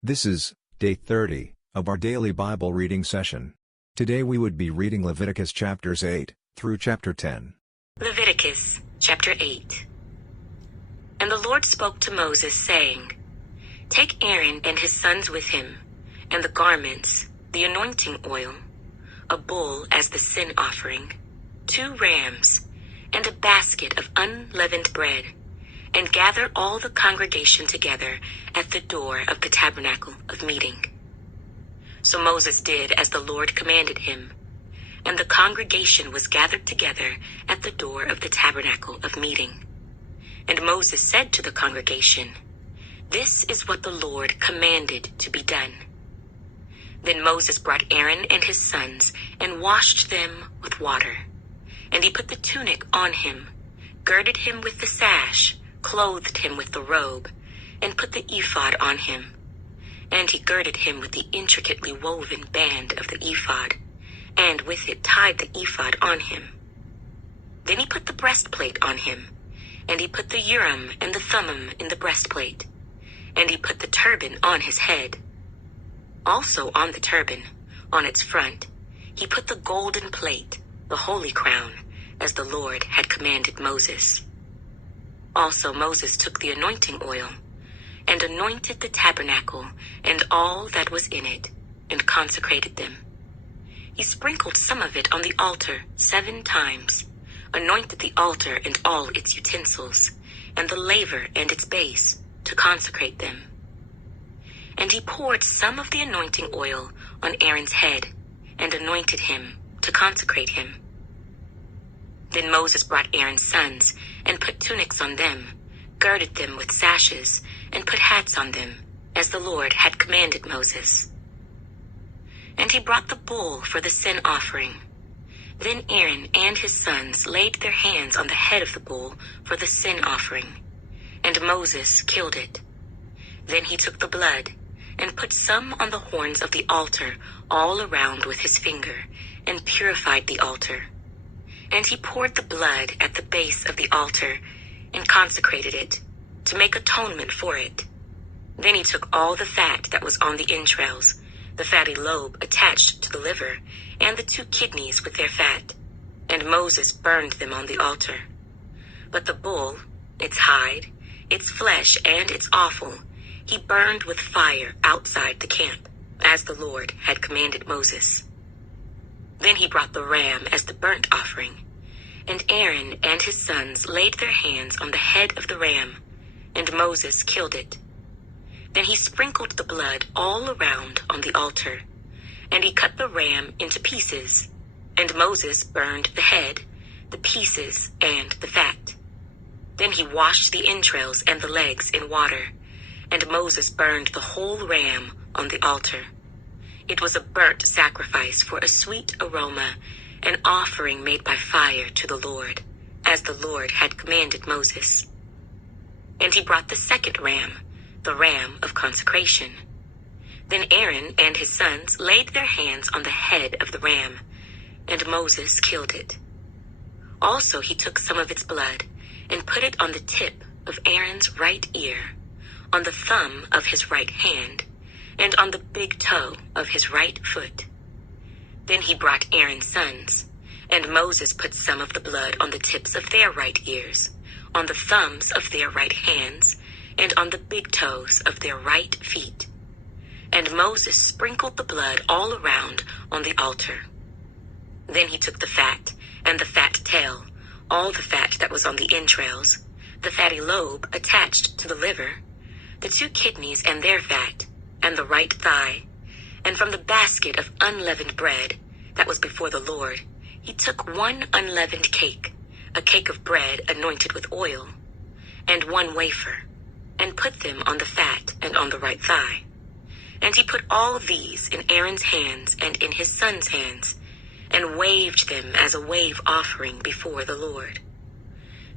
This is day 30 of our daily Bible reading session. Today we would be reading Leviticus chapters 8 through chapter 10. Leviticus chapter 8. And the Lord spoke to Moses, saying, Take Aaron and his sons with him, and the garments, the anointing oil, a bull as the sin offering, 2 rams, and a basket of unleavened bread, and gather all the congregation together at the door of the tabernacle of meeting. So Moses did as the Lord commanded him, and the congregation was gathered together at the door of the tabernacle of meeting. And Moses said to the congregation, This is what the Lord commanded to be done. Then Moses brought Aaron and his sons and washed them with water. And he put the tunic on him, girded him with the sash, clothed him with the robe, and put the ephod on him. And he girded him with the intricately woven band of the ephod, and with it tied the ephod on him. Then he put the breastplate on him, and he put the Urim and the Thummim in the breastplate, and he put the turban on his head. Also on the turban, on its front, he put the golden plate, the holy crown, as the Lord had commanded Moses. Also Moses took the anointing oil, and anointed the tabernacle and all that was in it, and consecrated them. He sprinkled some of it on the altar 7 times, anointed the altar and all its utensils, and the laver and its base, to consecrate them. And he poured some of the anointing oil on Aaron's head, and anointed him, to consecrate him. Then Moses brought Aaron's sons, and put tunics on them, girded them with sashes, and put hats on them, as the Lord had commanded Moses. And he brought the bull for the sin offering. Then Aaron and his sons laid their hands on the head of the bull for the sin offering, and Moses killed it. Then he took the blood, and put some on the horns of the altar all around with his finger, and purified the altar. And he poured the blood at the base of the altar, and consecrated it, to make atonement for it. Then he took all the fat that was on the entrails, the fatty lobe attached to the liver, and the 2 kidneys with their fat, and Moses burned them on the altar. But the bull, its hide, its flesh, and its offal, he burned with fire outside the camp, as the Lord had commanded Moses. Then he brought the ram as the burnt offering, and Aaron and his sons laid their hands on the head of the ram, and Moses killed it. Then he sprinkled the blood all around on the altar, and he cut the ram into pieces, and Moses burned the head, the pieces, and the fat. Then he washed the entrails and the legs in water, and Moses burned the whole ram on the altar. It was a burnt sacrifice for a sweet aroma, an offering made by fire to the Lord, as the Lord had commanded Moses. And he brought the second ram, the ram of consecration. Then Aaron and his sons laid their hands on the head of the ram, and Moses killed it. Also he took some of its blood, and put it on the tip of Aaron's right ear, on the thumb of his right hand, and on the big toe of his right foot. Then he brought Aaron's sons, and Moses put some of the blood on the tips of their right ears, on the thumbs of their right hands, and on the big toes of their right feet. And Moses sprinkled the blood all around on the altar. Then he took the fat, and the fat tail, all the fat that was on the entrails, the fatty lobe attached to the liver, the 2 kidneys and their fat, and the right thigh, and from the basket of unleavened bread that was before the Lord, he took 1 unleavened cake, a cake of bread anointed with oil, and 1 wafer, and put them on the fat and on the right thigh. And he put all these in Aaron's hands and in his sons' hands, and waved them as a wave offering before the Lord.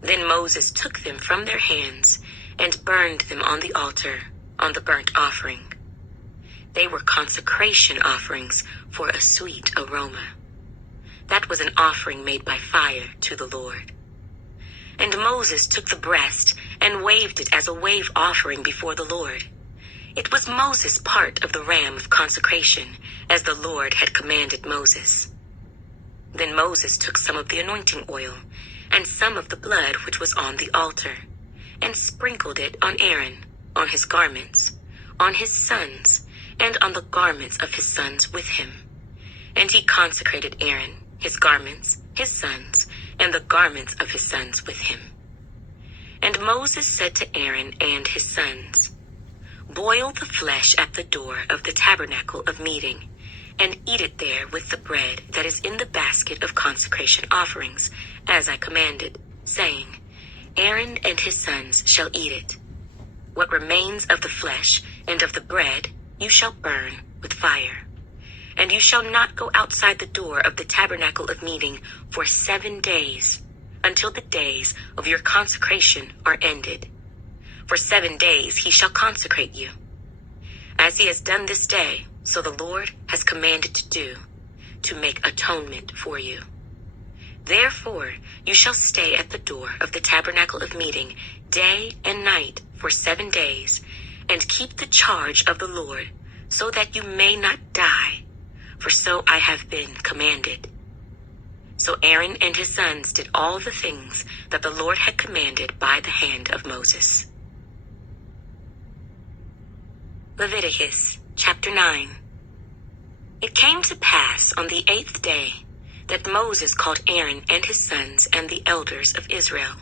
Then Moses took them from their hands, and burned them on the altar, on the burnt offering. They were consecration offerings for a sweet aroma. That was an offering made by fire to the Lord. And Moses took the breast and waved it as a wave offering before the Lord. It was Moses' part of the ram of consecration, as the Lord had commanded Moses. Then Moses took some of the anointing oil, and some of the blood which was on the altar, and sprinkled it on Aaron, on his garments, on his sons, and on the garments of his sons with him. And he consecrated Aaron, his garments, his sons, and the garments of his sons with him. And Moses said to Aaron and his sons, "Boil the flesh at the door of the tabernacle of meeting, and eat it there with the bread that is in the basket of consecration offerings, as I commanded, saying, Aaron and his sons shall eat it. What remains of the flesh and of the bread you shall burn with fire. And you shall not go outside the door of the tabernacle of meeting for 7 days, until the days of your consecration are ended. For 7 days he shall consecrate you. As he has done this day, so the Lord has commanded to do, to make atonement for you. Therefore you shall stay at the door of the tabernacle of meeting day and night for 7 days, and keep the charge of the Lord, so that you may not die, for so I have been commanded." So Aaron and his sons did all the things that the Lord had commanded by the hand of Moses. Leviticus chapter 9. It came to pass on the 8th day that Moses called Aaron and his sons and the elders of Israel.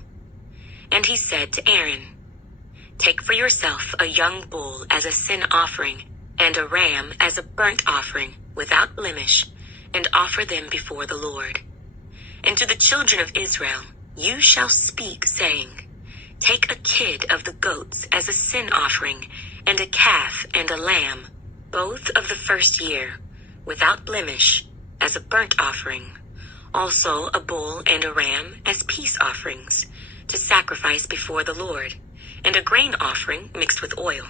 And he said to Aaron, "Take for yourself a young bull as a sin offering, and a ram as a burnt offering without blemish, and offer them before the Lord. And to the children of Israel you shall speak, saying, Take a kid of the goats as a sin offering, and a calf and a lamb, both of the first year, without blemish, as a burnt offering, also a bull and a ram as peace offerings, to sacrifice before the Lord, and a grain offering mixed with oil.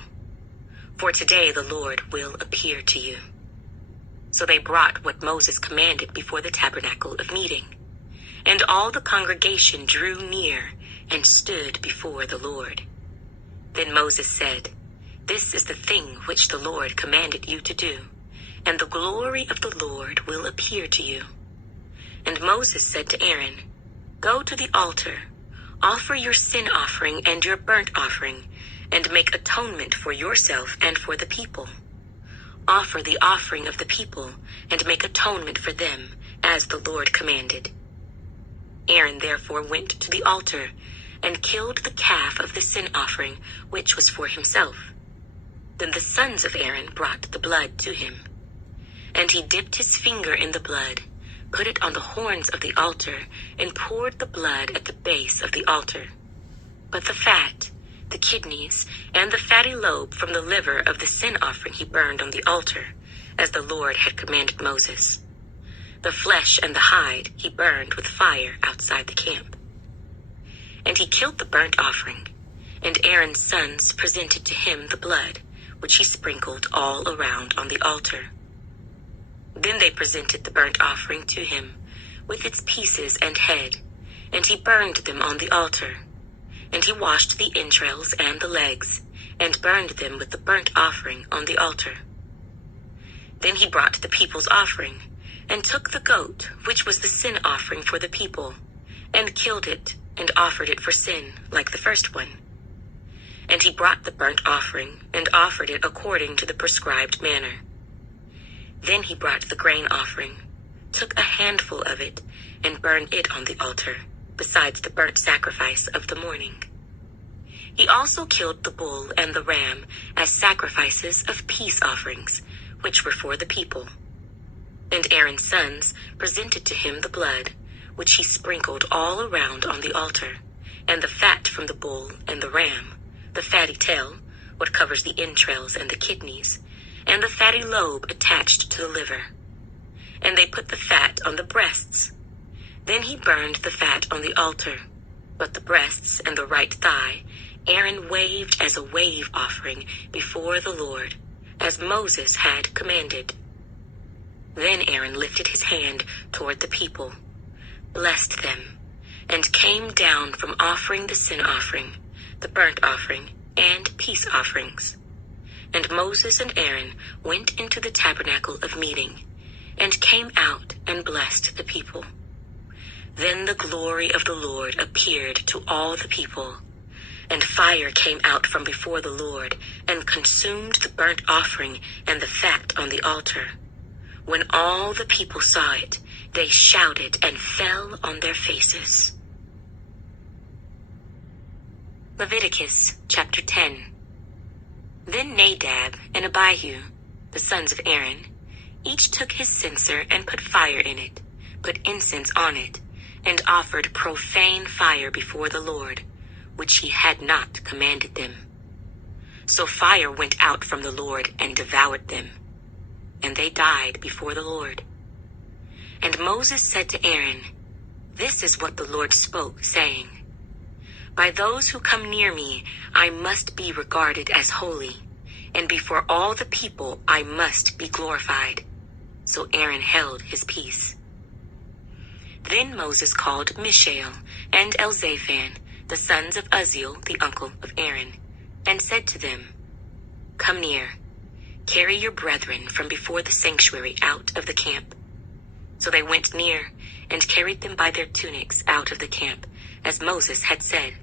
For today the Lord will appear to you." So they brought what Moses commanded before the tabernacle of meeting. And all the congregation drew near and stood before the Lord. Then Moses said, "This is the thing which the Lord commanded you to do, and the glory of the Lord will appear to you." And Moses said to Aaron, "Go to the altar, offer your sin offering and your burnt offering, and make atonement for yourself and for the people. Offer the offering of the people, and make atonement for them, as the Lord commanded." Aaron therefore went to the altar, and killed the calf of the sin offering, which was for himself. Then the sons of Aaron brought the blood to him. And he dipped his finger in the blood, put it on the horns of the altar, and poured the blood at the base of the altar. But the fat, the kidneys, and the fatty lobe from the liver of the sin offering he burned on the altar, as the Lord had commanded Moses. The flesh and the hide he burned with fire outside the camp. And he killed the burnt offering, and Aaron's sons presented to him the blood, which he sprinkled all around on the altar. Then they presented the burnt offering to him, with its pieces and head, and he burned them on the altar. And he washed the entrails and the legs, and burned them with the burnt offering on the altar. Then he brought the people's offering, and took the goat, which was the sin offering for the people, and killed it, and offered it for sin, like the first one. And he brought the burnt offering, and offered it according to the prescribed manner. Then he brought the grain offering, took a handful of it, and burned it on the altar, besides the burnt sacrifice of the morning. He also killed the bull and the ram as sacrifices of peace offerings, which were for the people. And Aaron's sons presented to him the blood, which he sprinkled all around on the altar, and the fat from the bull and the ram, the fatty tail, what covers the entrails and the kidneys, and the fatty lobe attached to the liver. And they put the fat on the breasts. Then he burned the fat on the altar, but the breasts and the right thigh Aaron waved as a wave offering before the Lord, as Moses had commanded. Then Aaron lifted his hand toward the people, blessed them, and came down from offering the sin offering, the burnt offering, and peace offerings. And Moses and Aaron went into the tabernacle of meeting, and came out and blessed the people. Then the glory of the Lord appeared to all the people, and fire came out from before the Lord, and consumed the burnt offering and the fat on the altar. When all the people saw it, they shouted and fell on their faces. Leviticus chapter 10. Then Nadab and Abihu, the sons of Aaron, each took his censer and put fire in it, put incense on it, and offered profane fire before the Lord, which he had not commanded them. So fire went out from the Lord and devoured them, and they died before the Lord. And Moses said to Aaron, "This is what the Lord spoke, saying, By those who come near me I must be regarded as holy, and before all the people I must be glorified." So Aaron held his peace. Then Moses called Mishael and Elzaphan, the sons of Uzziel, the uncle of Aaron, and said to them, "Come near, carry your brethren from before the sanctuary out of the camp." So they went near and carried them by their tunics out of the camp, as Moses had said.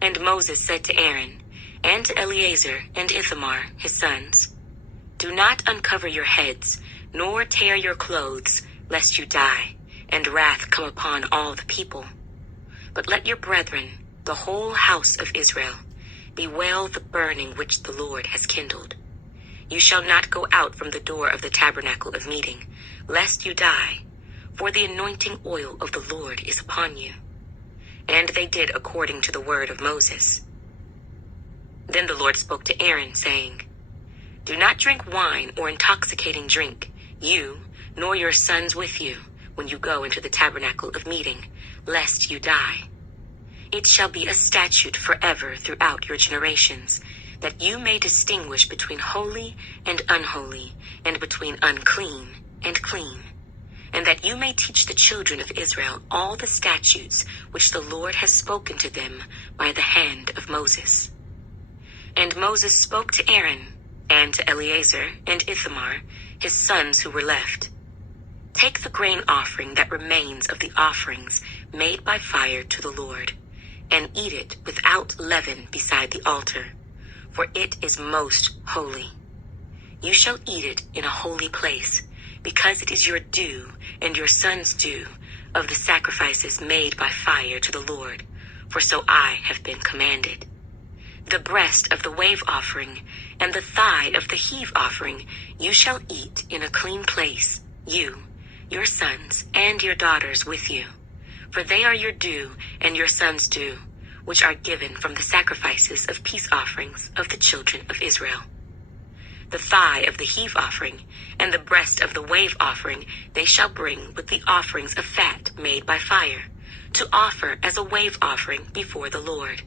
And Moses said to Aaron and to Eleazar and Ithamar, his sons, "Do not uncover your heads, nor tear your clothes, lest you die, and wrath come upon all the people. But let your brethren, the whole house of Israel, bewail the burning which the Lord has kindled. You shall not go out from the door of the tabernacle of meeting, lest you die, for the anointing oil of the Lord is upon you." And they did according to the word of Moses. Then the Lord spoke to Aaron, saying, "Do not drink wine or intoxicating drink, you, nor your sons with you, when you go into the tabernacle of meeting, lest you die. It shall be a statute forever throughout your generations, that you may distinguish between holy and unholy, and between unclean and clean, and that you may teach the children of Israel all the statutes which the Lord has spoken to them by the hand of Moses." And Moses spoke to Aaron and to Eleazar and Ithamar, his sons who were left, "Take the grain offering that remains of the offerings made by fire to the Lord, and eat it without leaven beside the altar, for it is most holy. You shall eat it in a holy place, because it is your due and your son's due of the sacrifices made by fire to the Lord, for so I have been commanded. The breast of the wave offering and the thigh of the heave offering you shall eat in a clean place, you, your sons, and your daughters with you, for they are your due and your sons' due, which are given from the sacrifices of peace offerings of the children of Israel. The thigh of the heave offering and the breast of the wave offering they shall bring with the offerings of fat made by fire, to offer as a wave offering before the Lord.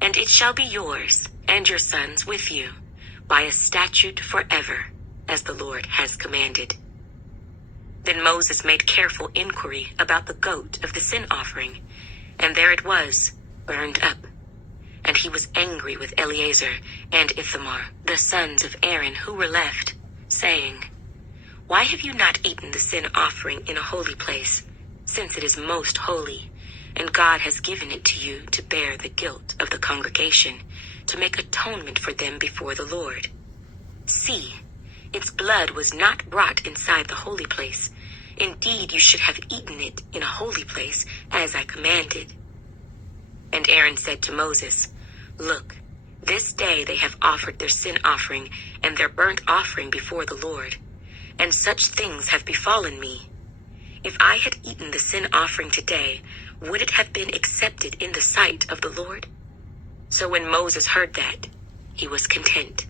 And it shall be yours and your sons with you, by a statute forever, as the Lord has commanded." Then Moses made careful inquiry about the goat of the sin offering, and there it was, burned up. And he was angry with Eleazar and Ithamar, the sons of Aaron who were left, saying, "Why have you not eaten the sin offering in a holy place, since it is most holy, and God has given it to you to bear the guilt of the congregation, to make atonement for them before the Lord? See, its blood was not brought inside the holy place. Indeed, you should have eaten it in a holy place, as I commanded." And Aaron said to Moses, "Look, this day they have offered their sin offering and their burnt offering before the Lord, and such things have befallen me. If I had eaten the sin offering today, would it have been accepted in the sight of the Lord?" So when Moses heard that, he was content.